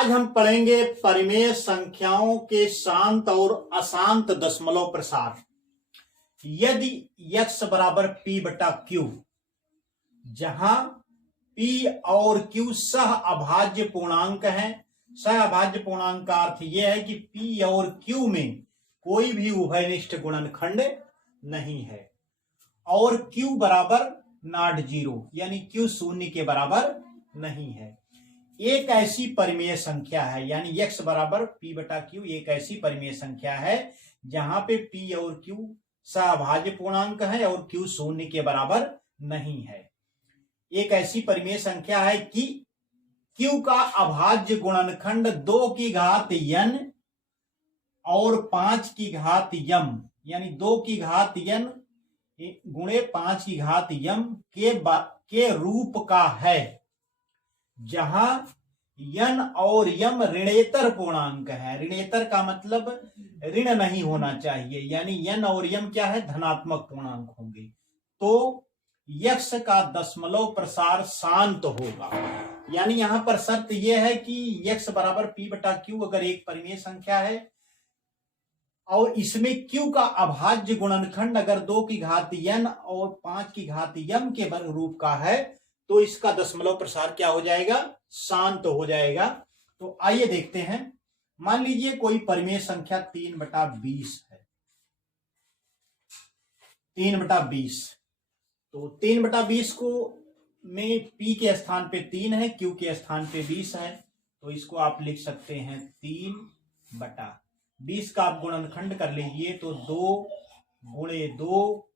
आज हम पढ़ेंगे परिमेय संख्याओं के शांत और अशांत दशमलव प्रसार। यदि x बराबर p बटा q, जहां p और q सह अभाज्य पूर्णांक हैं। सह अभाज्य पूर्णांक का अर्थ यह है कि p और q में कोई भी उभयनिष्ठ गुणनखंड नहीं है और q बराबर नॉट जीरो, यानी q शून्य के बराबर नहीं है। एक ऐसी परिमेय संख्या है, यानी x बराबर p बटा q एक ऐसी परिमेय संख्या है जहां पे p और q सहअभाज्य पूर्णांक है और q शून्य के बराबर नहीं है। एक ऐसी परिमेय संख्या है कि q का अभाज्य गुणनखंड 2 की घात n और 5 की घात m, यानी 2 की घात n गुणे 5 की घात m के रूप का है, जहां n और m ऋणेतर पूर्णांक है। ऋणेतर का मतलब ऋण नहीं होना चाहिए, यानी n और m क्या है, धनात्मक पूर्णांक होंगे। तो x का दशमलव प्रसार शांत होगा। यानी यहां पर शर्त यह है कि x बराबर p बटा q अगर एक परिमेय संख्या है और इसमें q का अभाज्य गुणनखंड अगर 2 की घात n और 5 की घात m के रूप का है, तो इसका दशमलव प्रसार क्या हो जाएगा, शांत हो जाएगा। तो आइए देखते हैं। मान लीजिए कोई परिमेय संख्या 3/20 है, 3/20। तो 3/20 को में p के स्थान पे 3 है, q के स्थान पे 20 है, तो इसको आप लिख सकते हैं 3/20 का आप गुणनखंड कर लीजिए तो 2 गुणे 2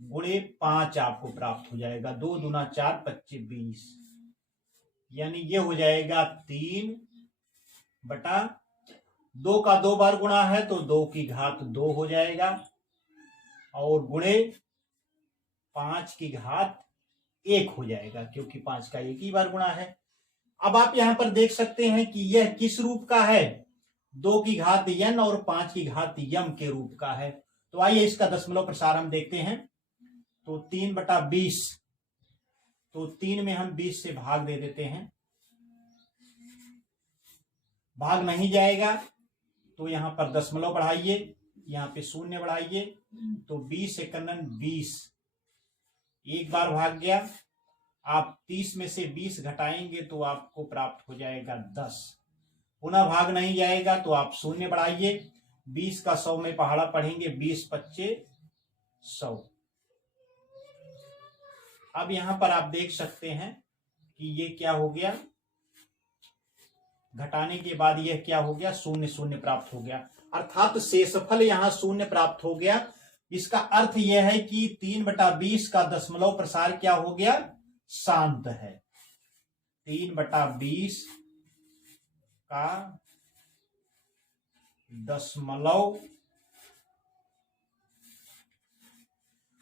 गुणे 5 आपको प्राप्त हो जाएगा। 2 दूना 4 25 20, यानी ये हो जाएगा 3/2 का 2 बार गुणा है तो 2 की घात 2 हो जाएगा और गुणे 5 की घात 1 हो जाएगा, क्योंकि 5 का एक ही बार गुणा है। अब आप यहां पर देख सकते हैं कि यह किस रूप का है, 2 की घात n और 5 की घात m के रूप का है। तो आइए इसका दशमलव प्रसार हम देखते हैं। तो 3/20, तो 3 में हम 20 से भाग दे देते हैं, भाग नहीं जाएगा तो यहां पर दशमलव बढ़ाइए, यहां पे शून्य बढ़ाइए, तो 20 एकनन 20, एक बार भाग गया। आप 30 में से 20 घटाएंगे तो आपको प्राप्त हो जाएगा 10। पुनः भाग नहीं जाएगा तो आप शून्य बढ़ाइए, 20 का 100 में पहाड़ा पढ़ेंगे, 20 25 100। अब यहां पर आप देख सकते हैं कि ये क्या हो गया, घटाने के बाद यह क्या हो गया, शून्य शून्य प्राप्त हो गया, अर्थात शेषफल यहां शून्य प्राप्त हो गया। इसका अर्थ यह है कि 3/20 का दशमलव प्रसार क्या हो गया, शांत है। 3/20 का दशमलव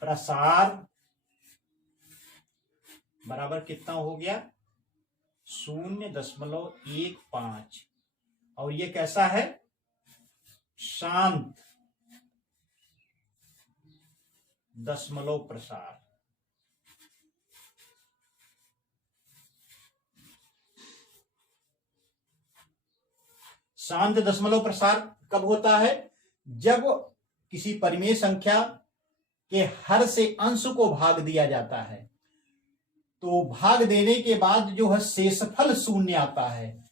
प्रसार बराबर कितना हो गया, 0.15। और ये कैसा है, शांत दशमलव प्रसार। शांत दशमलव प्रसार कब होता है, जब किसी परिमेय संख्या के हर से अंश को भाग दिया जाता है, तो भाग देने के बाद जो है शेषफल शून्य आता है,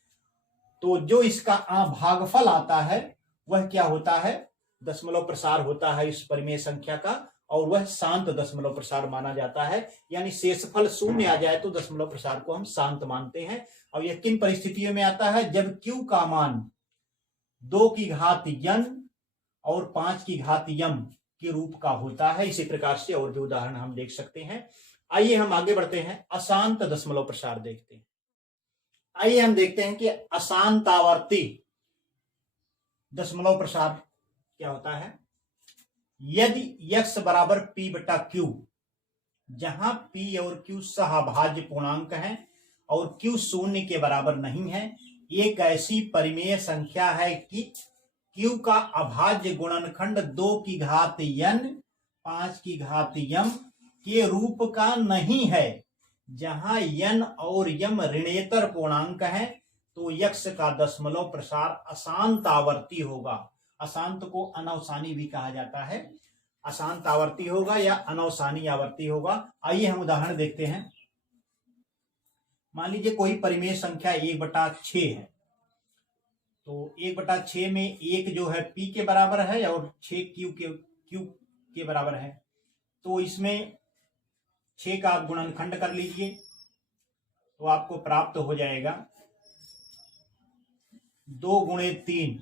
तो जो इसका भागफल आता है वह क्या होता है, दशमलव प्रसार होता है इस परिमेय संख्या का, और वह शांत दशमलव प्रसार माना जाता है। यानी शेषफल शून्य आ जाए तो दशमलव प्रसार को हम शांत मानते हैं। और यह किन परिस्थितियों में आता है, जब q का मान 2 की घात n और 5 की घात m के रूप का होता है। इसी प्रकार से और भी उदाहरण हम देख सकते हैं। आइए हम आगे बढ़ते हैं, अशांत दशमलव प्रसार देखते हैं। आइए हम देखते हैं कि अशांतावर्ती दशमलव प्रसार क्या होता है। यदि x बराबर p बटा q, जहां p और q सहअभाज्य पूर्णांक हैं और q शून्य के बराबर नहीं है, एक ऐसी परिमेय संख्या है कि q का अभाज्य गुणनखंड 2 की घात n 5 की घात m के रूप का नहीं है, जहां n और m ऋणेतर पूर्णांक है, तो यक्ष का दशमलव प्रसार अशांत आवर्ती होगा। अशांत को अनवसानी भी कहा जाता है। अशांत आवर्ती होगा या अनवसानी आवर्ती होगा। आइए हम उदाहरण देखते हैं। मान लीजिए कोई परिमेय संख्या 1/6 है, तो 1/6 में एक जो है p के बराबर है और 6 q के बराबर है। तो इसमें 6 का आप गुणनखंड कर लीजिए तो आपको प्राप्त हो जाएगा 2 गुणे 3।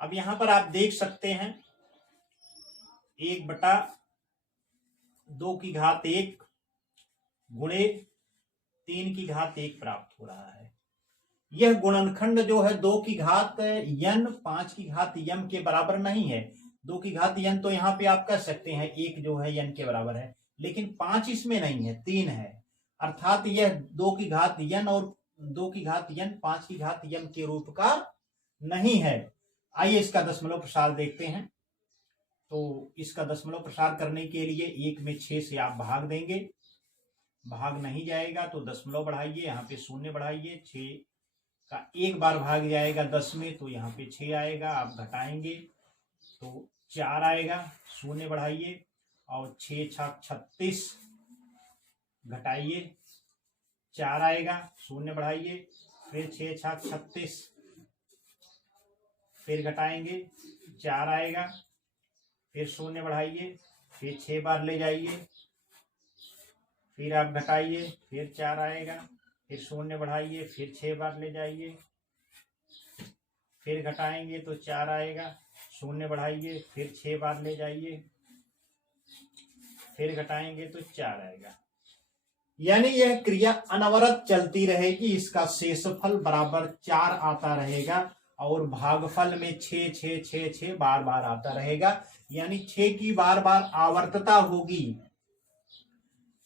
अब यहां पर आप देख सकते हैं 1/2 की घात 1 गुणे 3 की घात 1 प्राप्त हो रहा है। यह गुणनखंड जो है 2 की घात n 5 की घात m के बराबर नहीं है। 2 की घात n तो यहाँ पे आप कह सकते हैं 1 जो है n के बराबर है, लेकिन 5 इसमें नहीं है, 3 है। अर्थात यह 2 की घात n और 2 की घात n 5 की घात m के रूप का नहीं है। आइए इसका दशमलव प्रसार देखते हैं। तो इसका दशमलव प्रसार करने के लिए 1 में 6 से आप भाग देंगे, भाग नहीं जाएगा तो दशमलव बढ़ाइए, यहाँ पे शून्य बढ़ाइए, 6 का एक बार भाग जाएगा 10 में तो यहाँ पे 6 आएगा। आप घटाएंगे तो 4 आएगा, शून्य बढ़ाइए और 6 छक 36, घटाइए 4 आएगा, शून्य बढ़ाइए, फिर 6 छक 36, फिर घटाएंगे 4 आएगा, फिर शून्य बढ़ाइए, फिर 6 बार ले जाइए, फिर आप घटाइए, फिर 4 आएगा, फिर शून्य बढ़ाइए, फिर 6 बार ले जाइए, फिर घटाएंगे तो 4 आएगा, शून्य बढ़ाइए, फिर 6 बार ले जाइए, फिर घटाएंगे तो 4 आएगा। यानी यह क्रिया अनवरत चलती रहेगी। इसका शेषफल बराबर 4 आता रहेगा और भागफल में 6 6 6 6 बार बार आता रहेगा। यानी 6 की बार बार आवर्तता होगी,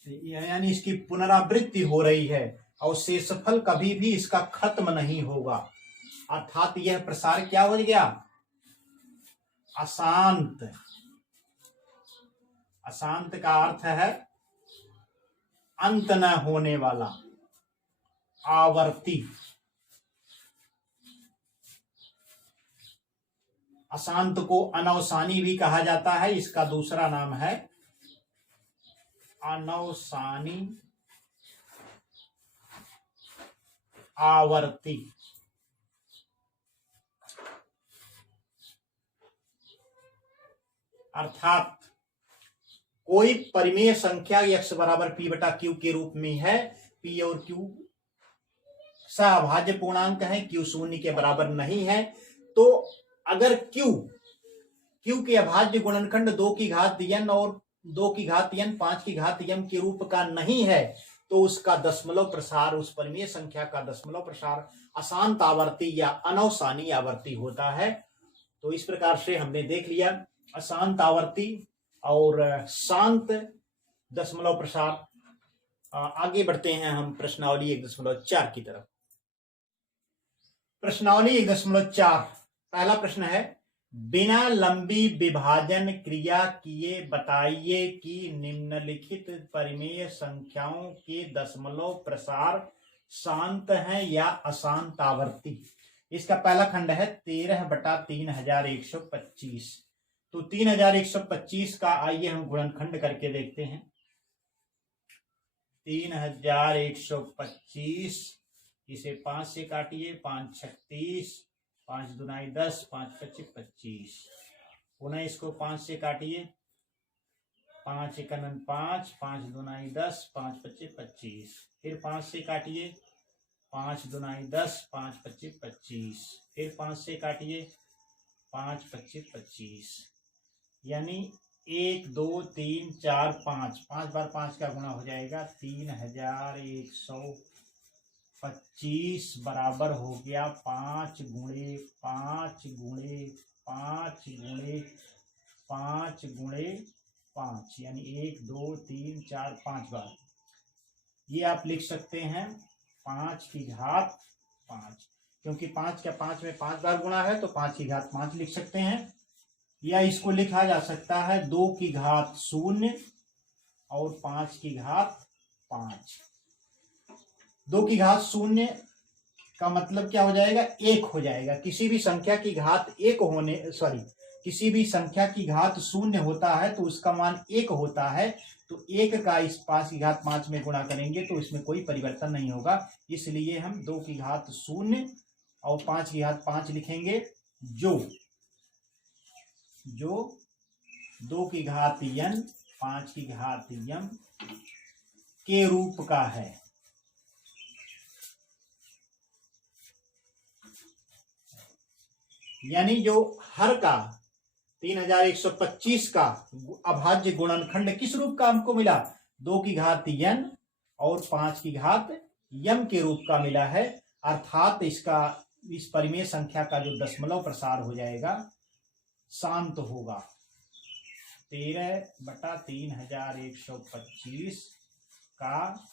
यानी इसकी पुनरावृत्ति हो रही है और शेषफल कभी भी इसका खत्म नहीं होगा। अर्थात यह प्रसार क्या हो गया? अशांत। अशांत का अर्थ है अंत न होने वाला, आवर्ती। अशांत को अनवसानी भी कहा जाता है। इसका दूसरा नाम है अनवसानी आवर्ती। अर्थात कोई परिमेय संख्या x बराबर p बटा q के रूप में है। p और q सह-अभाज्य पूर्णांक है, q शून्य के बराबर नहीं है। तो अगर q के अभाज्य गुणनखंड 2 की घात n और 2 की घात n 5 की घात m के रूप का नहीं है तो उसका दशमलव प्रसार, उस परिमेय संख्या का दशमलव प्रसार अशांत आवर्ती या अनवसानी आवर्ती होता है। तो इस प्रकार से हमने देख लिया अशांत आवर्ती और शांत दशमलव प्रसार। आगे बढ़ते हैं हम प्रश्नावली 1.4 की तरफ। प्रश्नावली 1.4 पहला प्रश्न है, बिना लंबी विभाजन क्रिया किए बताइए कि निम्नलिखित परिमेय संख्याओं के दशमलव प्रसार शांत हैं या अशांत आवर्ती। इसका पहला खंड है 13/3125। तो 3125 का आइए हम गुणनखंड करके देखते हैं। 3125 इसे 5 से काटिए, 5 36, 5 दूनाई 10, 5 25 25। पुनः इसको 5 से काटिए, 5 एकनन 5, 5 दूनाई 10, 5 25 25। फिर 5 से काटिए, 5 दूनाई 10, 5 25 25। फिर 5 से काटिए, 5 25 25। यानी 1 2 3 4 5 बार 5 का गुणा हो जाएगा। 3125 बराबर हो गया 5 गुणे 5 गुणे 5 गुणे 5 गुणे 5, यानी 1 2 3 4 5 बार। ये आप लिख सकते हैं 5 की घात 5, क्योंकि 5 का 5 में 5 बार गुणा है तो 5 की घात 5 लिख सकते हैं। या इसको लिखा जा सकता है 2 की घात 0 और 5 की घात 5। 2 की घात 0 का मतलब क्या हो जाएगा, 1 हो जाएगा। किसी भी संख्या की घात 1 होने किसी भी संख्या की घात 0 होता है तो उसका मान 1 होता है। तो 1 का इस 5 की घात 5 में गुणा करेंगे तो इसमें कोई परिवर्तन नहीं होगा, इसलिए हम 2 की घात 0 और 5 की घात 5 लिखेंगे, जो 2 की घात n 5 की घात m के रूप का है। यानी जो हर का 3125 का अभाज्य गुणनखंड किस रूप का हमको मिला, 2 की घात n और 5 की घात m के रूप का मिला है। अर्थात इस परिमेय संख्या का जो दशमलव प्रसार हो जाएगा शांत होगा। 13/3125 का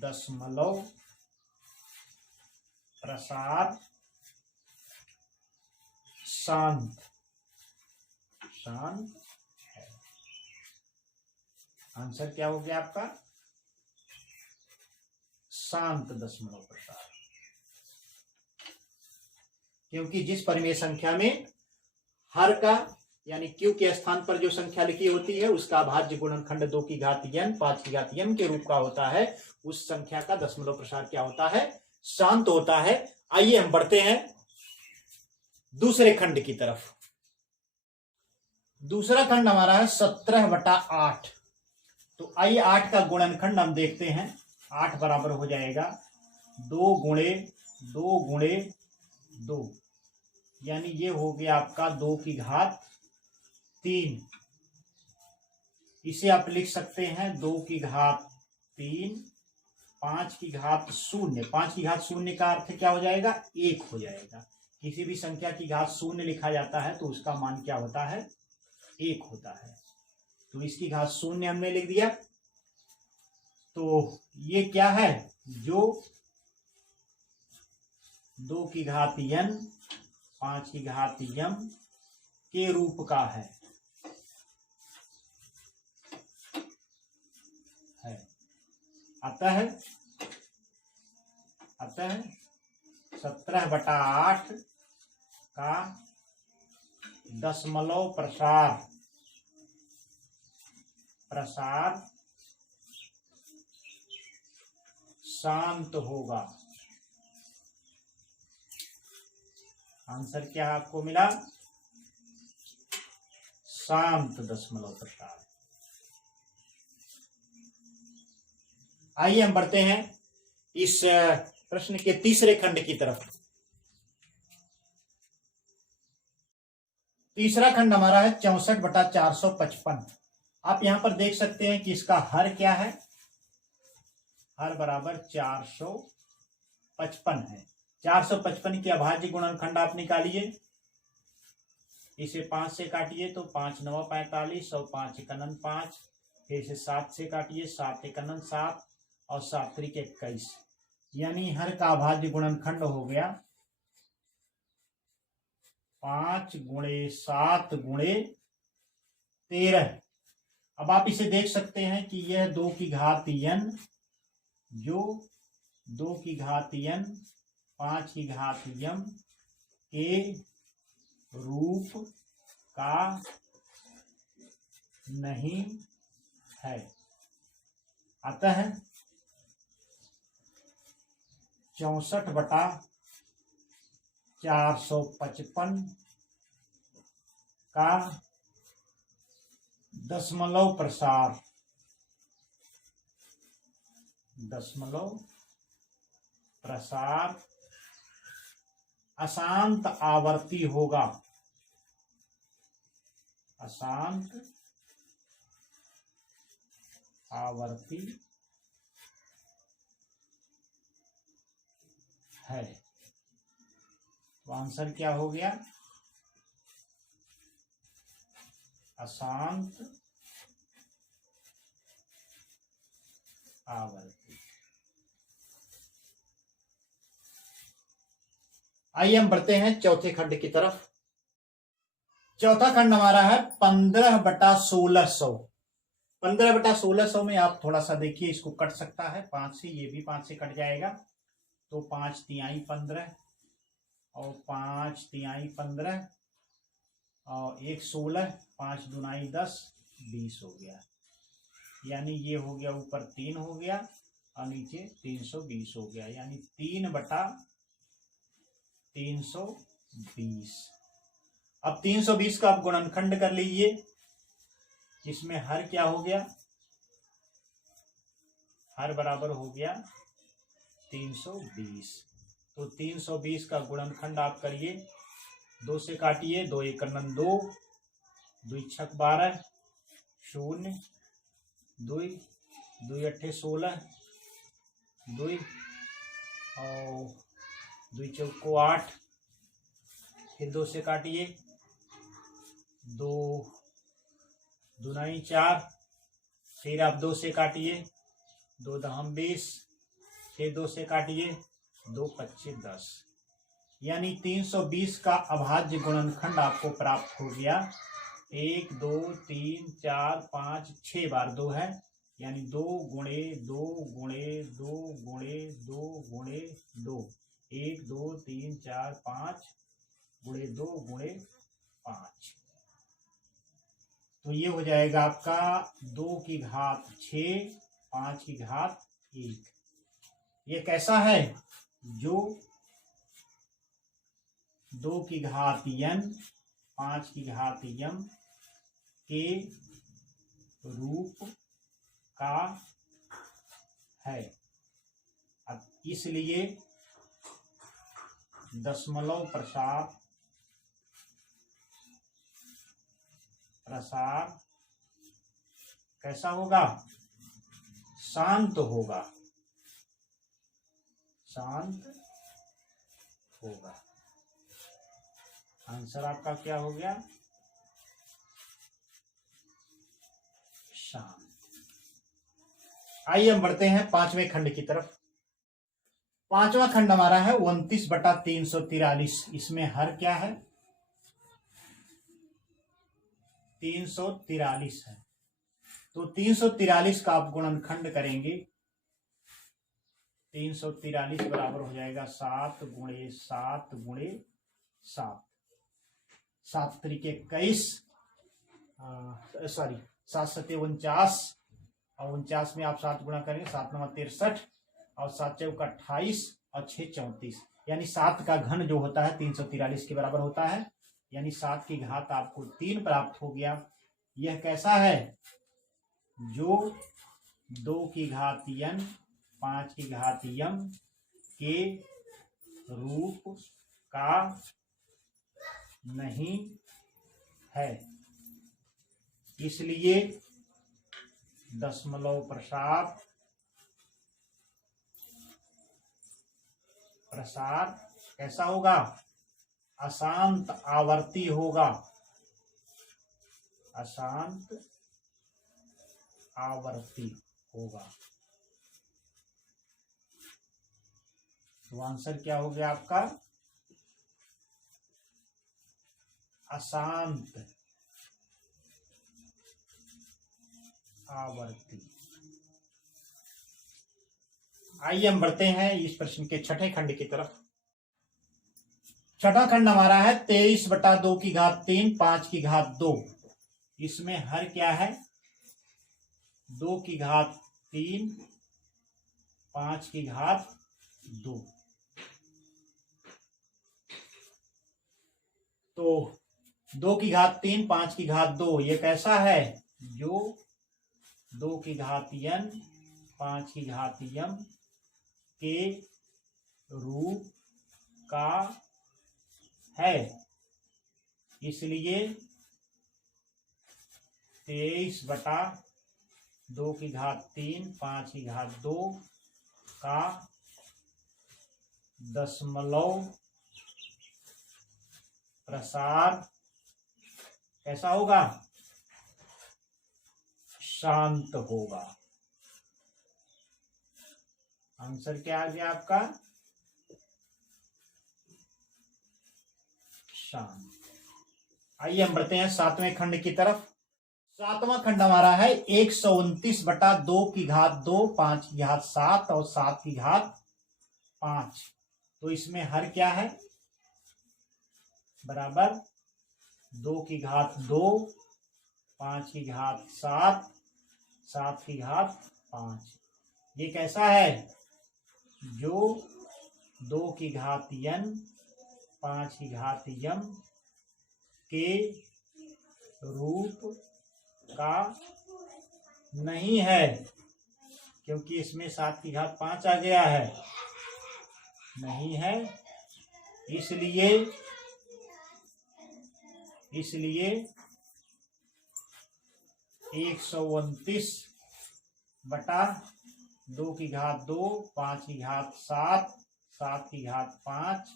दशमलव प्रसार शांत है। आंसर क्या हो गया आपका, शांत दशमलव प्रसार। क्योंकि जिस परिमेय संख्या में हर का यानी q के स्थान पर जो संख्या लिखी होती है उसका अभाज्य गुणनखंड 2 की घात n 5 की घात m के रूप का होता है, उस संख्या का दशमलव प्रसार क्या होता है, शांत होता है। आइए हम बढ़ते हैं दूसरे खंड की तरफ। दूसरा खंड हमारा है 17/8। तो आइए 8 का गुणनखंड हम देखते हैं। 8 बराबर हो जाएगा 2 गुणे 2 गुणे 2, यानी ये हो गया आपका 2 की घात 3। इसे आप लिख सकते हैं 2 की घात 3 5 की घात 0। 5 की घात 0 का अर्थ क्या हो जाएगा, 1 हो जाएगा। किसी भी संख्या की घात 0 लिखा जाता है तो उसका मान क्या होता है, 1 होता है। तो इसकी घात 0 हमने लिख दिया। तो ये क्या है, जो 2 की घात n 5 की घात m के रूप का है। अतः 17/8 का दशमलव प्रसार शांत होगा। आंसर क्या आपको मिला, शांत दशमलव प्रसार। आइए हम बढ़ते हैं इस प्रश्न के तीसरे खंड की तरफ। तीसरा खंड हमारा है 64/455। आप यहां पर देख सकते हैं कि इसका हर क्या है, हर बराबर 455 है। 455 के अभाज्य गुणनखंड आप निकालिए। इसे 5 से काटिए तो 5 9 45 और 5 1 5, फिर इसे 7 से काटिए, 7 1 7 और 7 3 21। यानी हर का अभाज्य गुणनखंड हो गया 5 गुणे 7 गुणे 13। अब आप इसे देख सकते हैं कि यह 2 की घात n, जो 2 की घात n 5 की घात m के रूप का नहीं है। अतः 64/455 का दशमलव प्रसार अशांत आवर्ती होगा। अशांत आवर्ती है। तो आंसर क्या हो गया, अशांत आवर्ती। आइए हम बढ़ते हैं चौथे खंड की तरफ। चौथा खंड हमारा है 15/1600। 15/1600 में आप थोड़ा सा देखिए, इसको कट सकता है 5 से, ये भी 5 से कट जाएगा। तो 5 तिहाई 15 और 5 तिहाई 15 और 1 16, 5 दूनाई 10, 20 हो गया। यानी ये हो गया ऊपर 3 हो गया और नीचे 320 हो गया, यानी 3/320। अब 320 का आप गुणनखंड कर लीजिए। इसमें हर क्या हो गया, हर बराबर हो गया 320। तो 320 का गुणनखंड आप करिए, 2 से काटिए, 2 1 2, 2 6 12, 0 2 2 8 16, 2 और 2 4 8, फिर 2 से काटिए, 2 दूनाई 4, फिर आप 2 से काटिए, 2 दहम 20, फिर 2 से काटिए, 2 25 10। यानी 320 का अभाज्य गुणनखंड आपको प्राप्त हो गया। 1 2 3 4 5 6 बार 2 है, यानी 2 गुणे 2 गुणे 2 गुणे 2 गुणे 2, 1 2 3 4 5 गुणे 2 गुणे 5। तो ये हो जाएगा आपका 2 की घात 6, 5 की घात 1। ये कैसा है, जो 2 की घात n, 5 की घात m के रूप का है। अब इसलिए दशमलव प्रसार कैसा होगा, शांत होगा, शांत होगा। आंसर आपका क्या हो गया, शांत। आइए हम बढ़ते हैं 5वें खंड की तरफ। 5वां खंड हमारा है 29/343। इसमें हर क्या है, 343 है। तो 343 का आप गुणनखंड करेंगे, 343 बराबर हो जाएगा 7 गुणे 7 गुणे 7, 7 तरीके 21, सॉरी 7 सत्ते 49, और 49 में आप 7 गुणा करेंगे, 7 9 63 और 7 चौका 28 और 6 34, यानी 7 का घन जो होता है 343 के बराबर होता है। यानी 7 की घात आपको 3 प्राप्त हो गया। यह कैसा है, जो 2 की घात n, 5 की घात m के रूप का नहीं है। इसलिए दशमलव प्रसार कैसा होगा, अशांत आवर्ती होगा, अशांत आवर्ती होगा। तो आंसर क्या हो गया आपका, अशांत आवर्ती। आइए हम बढ़ते हैं इस प्रश्न के छठे खंड की तरफ। छठा खंड हमारा है 23/2 की घात 3, 5 की घात 2। इसमें हर क्या है, 2 की घात 3, 5 की घात 2। तो 2 की घात 3, 5 की घात 2 ये कैसा है, जो 2 की घात n, 5 की घात m के रूप का है। इसलिए 23/2 की घात 3, 5 की घात 2 का दशमलव प्रसार कैसा होगा, शांत होगा। आंसर क्या आ गया आपका, शांत। आइए हम बढ़ते हैं 7वें खंड की तरफ। 7वां खंड हमारा है 129/2 की घात 2, 5 की घात 7 और 7 की घात 5, तो इसमें हर क्या है, बराबर 2 की घात 2, 5 की घात 7, 7 की घात 5। ये कैसा है, जो 2 की घात n, 5 की घात m के रूप का नहीं है, क्योंकि इसमें 7 की घात 5 आ गया है, नहीं है। इसलिए 129 बटा 2 की घात 2, 5 की घात 7, 7 की घात 5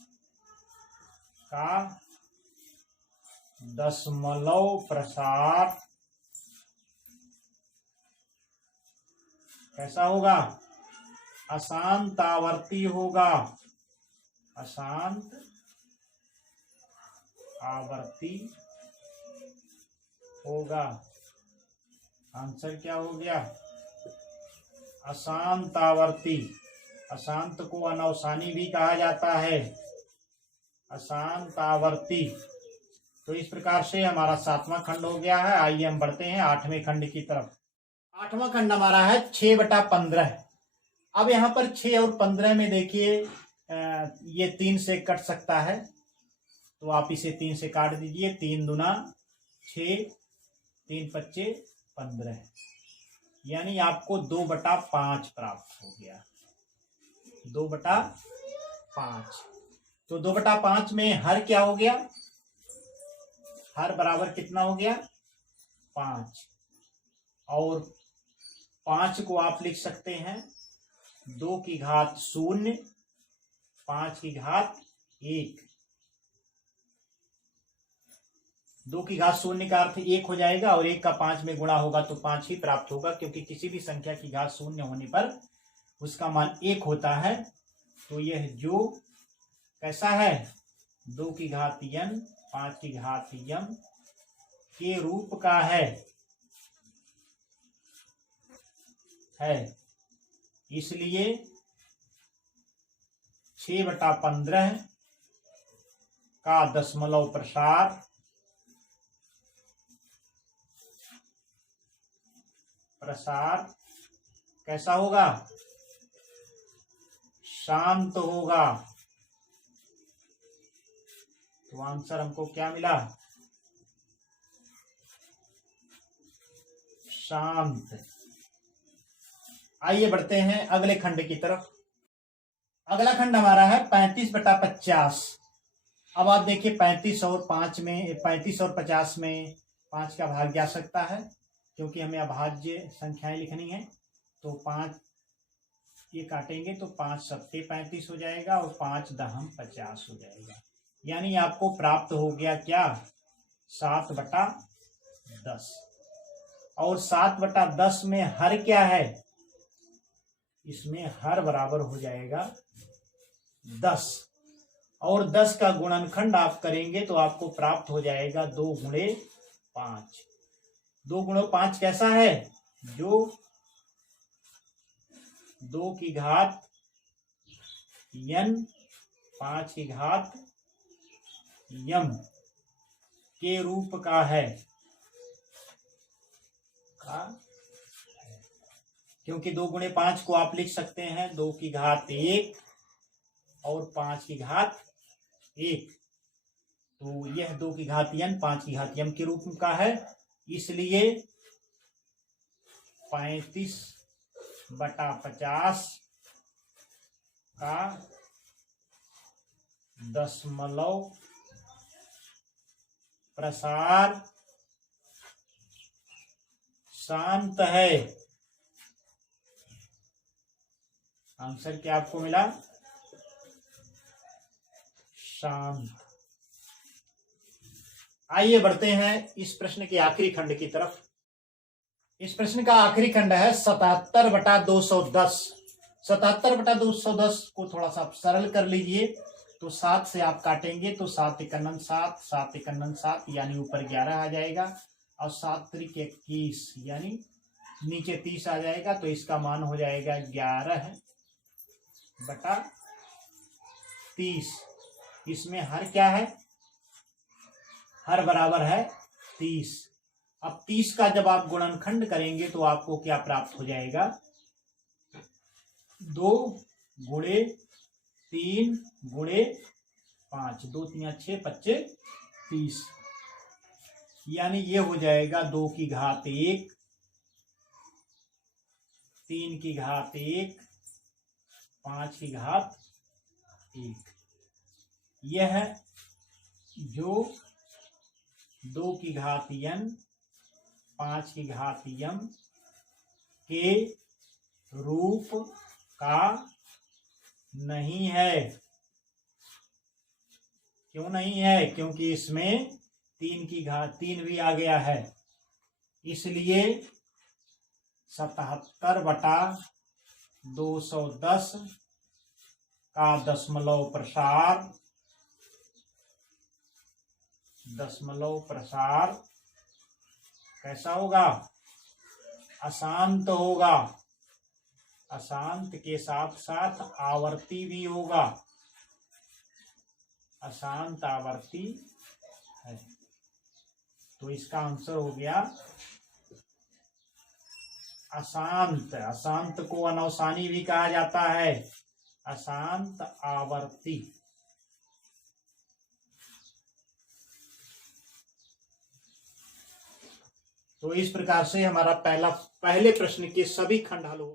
का दशमलव प्रसार कैसा होगा, अशांत आवर्ती होगा, अशांत आवर्ती होगा। आंसर क्या हो गया, अशांत आवर्ती। अशांत को अनवसानी भी कहा जाता है, अशांत आवर्ती। तो इस प्रकार से हमारा 7वां खंड हो गया है। आइए हम बढ़ते हैं 8वें खंड की तरफ। 8वां खंड हमारा है 6/15। अब यहाँ पर 6 और 15 में देखिए ये 3 से कट सकता है, तो आप इसे 3 से काट दीजिए। 3 दूना 6, 3 पच्चे 15, यानी आपको 2/5 प्राप्त हो गया, 2/5। तो 2/5 में हर क्या हो गया, हर बराबर कितना हो गया, 5। और 5 को आप लिख सकते हैं 2 की घात 0, 5 की घात 1। 2 की घात 0 का अर्थ 1 हो जाएगा, और 1 का 5 में गुणा होगा तो 5 ही प्राप्त होगा, क्योंकि किसी भी संख्या की घात 0 होने पर उसका मान 1 होता है। तो यह जो कैसा है, 2 की घात n, 5 की घात m के रूप का है। इसलिए 6/15 का दशमलव प्रसार कैसा होगा, शांत होगा। तो आंसर हमको क्या मिला, शांत। आइए बढ़ते हैं अगले खंड की तरफ। अगला खंड हमारा है 35/50। अब आप देखिए 35 और 5 में, 35 और 50 में 5 का भाग जा सकता है, क्योंकि हमें अभाज्य संख्याएं लिखनी है। तो 5 ये काटेंगे तो 5 सत्ते 35 हो जाएगा, और 5 दहम 50 हो जाएगा। यानी आपको प्राप्त हो गया क्या, 7/10। और 7/10 में हर क्या है, इसमें हर बराबर हो जाएगा 10। और 10 का गुणनखंड आप करेंगे तो आपको प्राप्त हो जाएगा 2 गुणे 5। 2 गुणे 5 कैसा है, जो 2 की घात n, 5 की घात m के रूप का है, क्योंकि 2 गुणे 5 को आप लिख सकते हैं 2 की घात 1 और 5 की घात 1। तो यह 2 की घात n, 5 की घात m के रूप का है। इसलिए 35/50 का दशमलव प्रसार शांत है। आंसर क्या आपको मिला, शांत। आइए बढ़ते हैं इस प्रश्न के आखिरी खंड की तरफ। इस प्रश्न का आखिरी खंड है 77/210। 77/210 को थोड़ा सा आप सरल कर लीजिए। तो 7 से आप काटेंगे तो 7 × 7, 7 × 7 यानी ऊपर 11 आ जाएगा, और 7 × 21 यानी नीचे 30 आ जाएगा। तो इसका मान हो जाएगा 11/30। 30। इसमें हर क्या है, हर बराबर है 30। अब 30 का जब आप गुणनखंड करेंगे तो आपको क्या प्राप्त हो जाएगा, 2 गुणे 3 गुणे 5, 2 3 6 25 30, यानी ये हो जाएगा 2 की घात 1, 3 की घात 1, 5 की घात 1। यह जो 2 की घात n, 5 की घात m के रूप का नहीं है। क्यों नहीं है, क्योंकि इसमें 3 की घात 3 भी आ गया है, इसलिए 77/210 का दशमलव प्रसार कैसा होगा, अशांत होगा। अशांत के साथ साथ आवर्ती भी होगा, अशांत आवर्ती है। तो इसका आंसर हो गया अशांत। अशांत को अनवसानी भी कहा जाता है, अशांत आवर्ती। तो इस प्रकार से हमारा पहले प्रश्न के सभी खंड हल हो